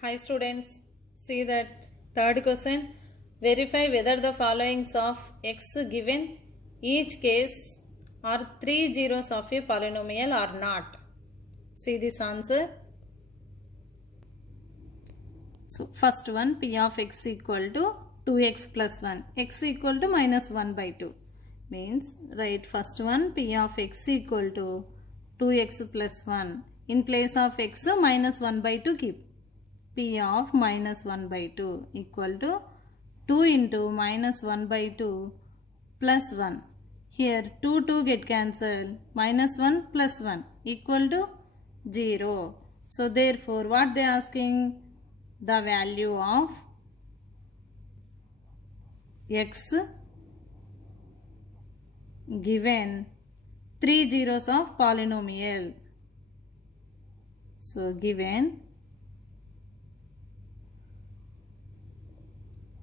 Hi students, see that third question. Verify whether the followings of x given each case are three zeros of a polynomial or not. See this answer. So first one, p of x equal to 2x plus 1, x equal to minus 1 by 2. Means write first one, p of x equal to 2x plus 1. In place of x minus 1 by 2 keep. P of minus 1 by 2 equal to 2 into minus 1 by 2 plus 1. Here 2 get cancelled. Minus 1 plus 1 equal to 0. So therefore what they asking? The value of x given 3 zeros of polynomial. So given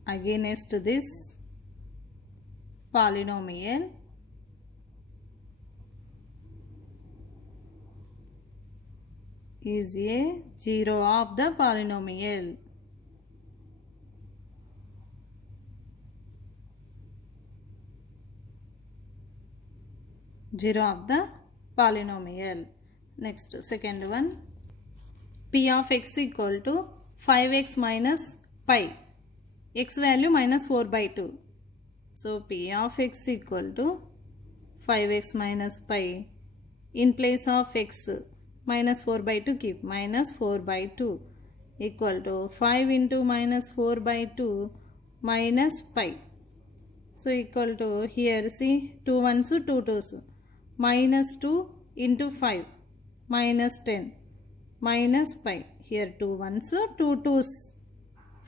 against this polynomial is a zero of the polynomial. Zero of the polynomial. Next, second one, p of x equal to 5x minus pi. X value minus 4 by 2. So p of x equal to 5x minus pi. In place of x minus 4 by 2 keep minus 4 by 2 equal to 5 into minus 4 by 2 minus pi. So equal to here see 2 ones 2 twos minus 2 into 5 minus 10 minus pi. Here 2 ones 2 twos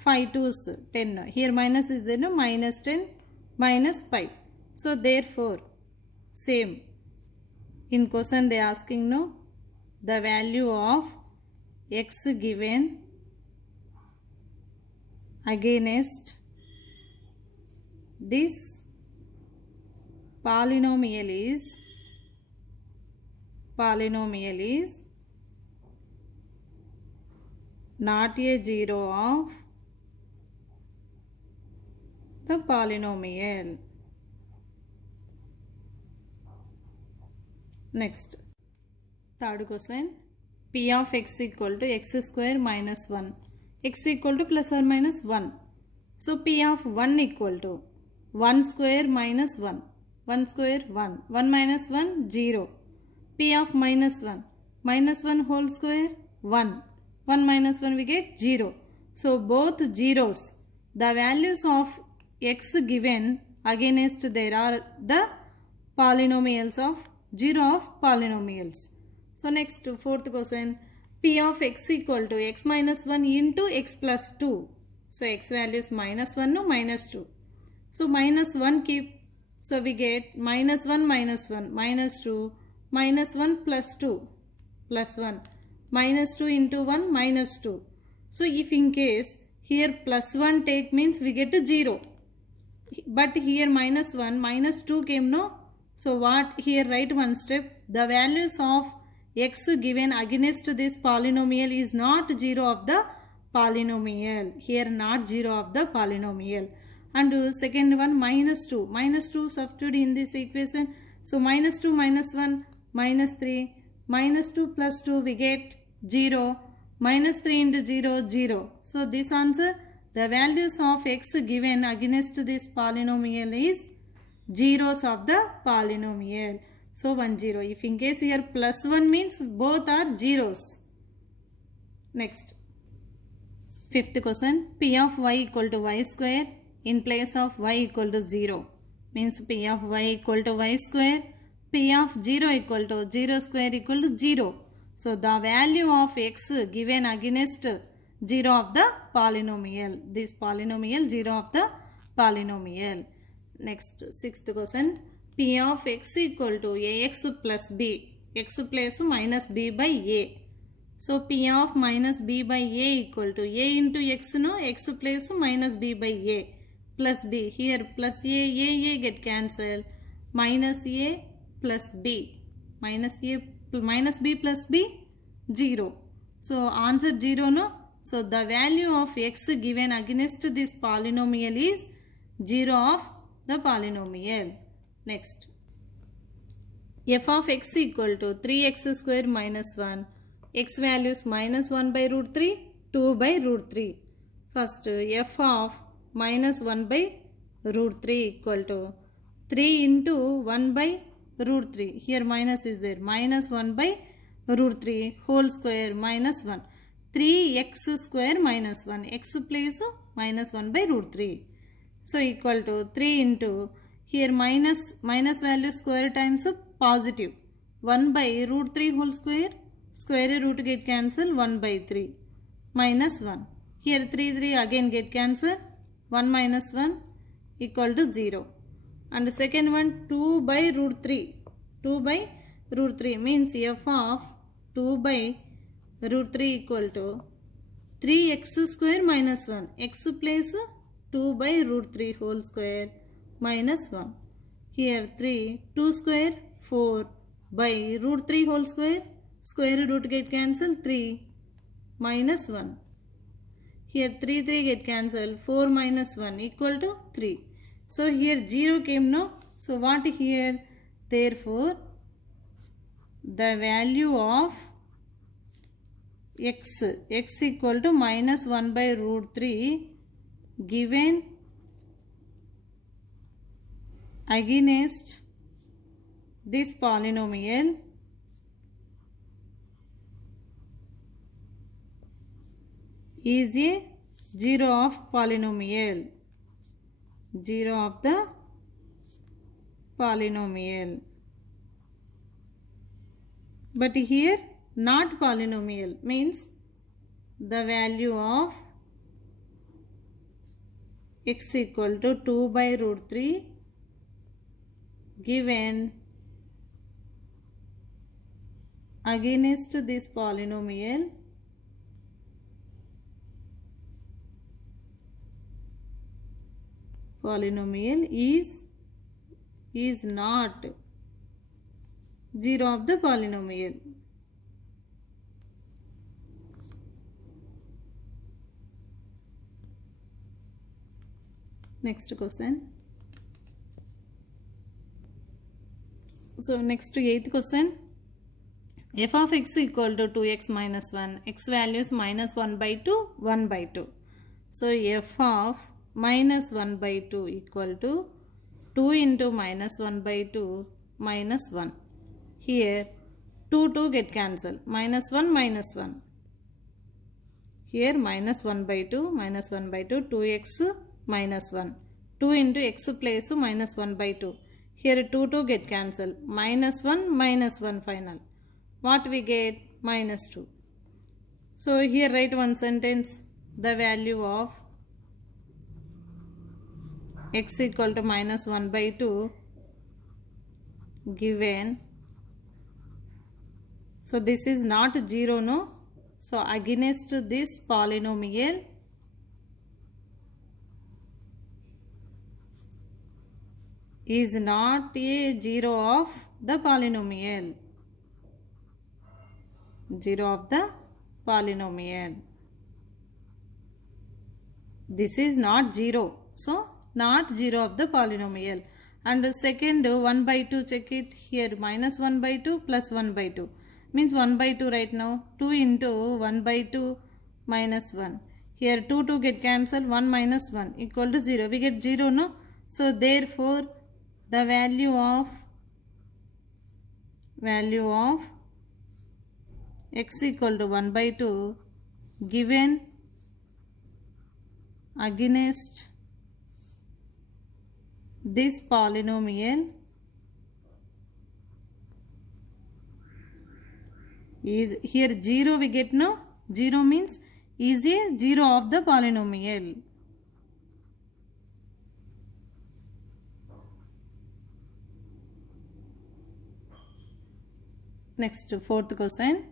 5 twos 10. Here minus is there, no, minus 10 minus pi. So therefore same. In question they asking, no, the value of x given against this polynomial is not a zero of the polynomial. Next, third question, p of x equal to x square minus 1, x equal to plus or minus 1. So p of 1 equal to 1 square minus 1, 1 square 1, 1 minus 1 0. P of minus 1, minus 1 whole square 1, 1 minus 1 we get 0. So both zeros. The values of x given against there are the polynomials of 0 of polynomials. So next, fourth question, p of x equal to x minus 1 into x plus 2. So x value is minus 1 no minus 2. So minus 1 keep. So we get minus 1 minus 1 minus 2 minus 1 plus 2 plus 1 minus 2 into 1 minus 2. So if in case here plus 1 take means we get a 0. But here minus 1 minus 2 came, no. So what here write one step. The values of x given against this polynomial is not 0 of the polynomial. Here not 0 of the polynomial. And second one minus 2. Minus 2 substitute in this equation. So minus 2 minus 1 minus 3 minus 2 plus 2 we get 0. Minus 3 into 0 0. So this answer, the values of x given against this polynomial is zeros of the polynomial. So 1 0. If in case here plus 1 means both are zeros. Next, fifth question, p of y equal to y square in place of y equal to 0. Means p of y equal to y square, p of 0 equal to 0 square equal to 0. So the value of x given against 0 of the polynomial. This polynomial 0 of the polynomial. Next, sixth question, p of x equal to ax plus b. X plus minus b by a. So p of minus b by a equal to a into x, no, x plus minus b by a plus b. Here plus a get cancelled. Minus a plus b. Minus b plus b 0. So answer 0, no. So the value of x given against this polynomial is 0 of the polynomial. Next, f of x equal to 3x square minus 1. X values minus 1 by root 3, 2 by root 3. First, f of minus 1 by root 3 equal to 3 into 1 by root 3. Here minus is there. Minus 1 by root 3 whole square minus 1. 3x square minus 1. X place minus 1 by root 3. So equal to 3 into, here minus value square times positive. 1 by root 3 whole square root get cancel 1 by 3 minus 1. Here 3 again get cancel 1 minus 1 equal to 0. And second one 2 by root 3. 2 by root 3 means f of 2 by root 3 equal to 3x square minus 1. X place 2 by root 3 whole square minus 1. Here 3, 2 square 4 by root 3 whole square root get cancel 3 minus 1. Here 3 get cancel 4 minus 1 equal to 3. So here 0 came, no? So what here? Therefore, the value of x equal to minus 1 by root 3 given against this polynomial is a 0 of polynomial. 0 of the polynomial. But here not polynomial means the value of x equal to 2 by root 3 given against this polynomial is not 0 of the polynomial. Next question. So next 8th question. F of x equal to 2x minus 1. X values minus 1 by 2, 1 by 2. So f of minus 1 by 2 equal to 2 into minus 1 by 2 minus 1. Here 2 get cancelled. Minus 1 minus 1. Here minus 1 by 2 minus 1 by 2 2x minus 1. 2 into x place minus 1 by 2. Here 2 get cancelled. Minus 1 final. What we get? Minus 2. So here write one sentence. The value of x equal to minus 1 by 2 given. So this is not 0, no? So against this polynomial is not a 0 of the polynomial. 0 of the polynomial. This is not 0. So not 0 of the polynomial. And second 1 by 2, check it here. Minus 1 by 2 plus 1 by 2 means 1 by 2 right now. 2 into 1 by 2 minus 1. Here 2 get cancelled. 1 minus 1 equal to 0. We get 0, no? So therefore the value of x equal to 1 by 2 given against this polynomial is here 0 we get, no? 0 means is a 0 of the polynomial. Next 4th question.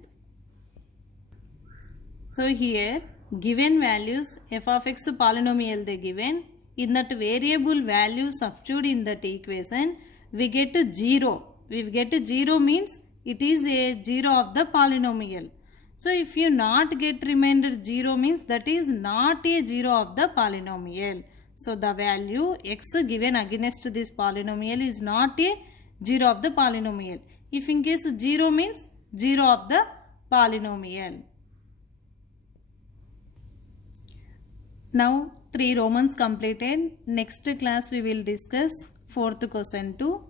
So here given values f of x polynomial they given. In that variable value substitute in that equation we get to 0. We get to 0 means it is a 0 of the polynomial. So if you not get remainder 0 means that is not a 0 of the polynomial. So the value x given against this polynomial is not a 0 of the polynomial. If in case 0 means 0 of the polynomial. Now 3 Romans completed. Next class we will discuss 4th question to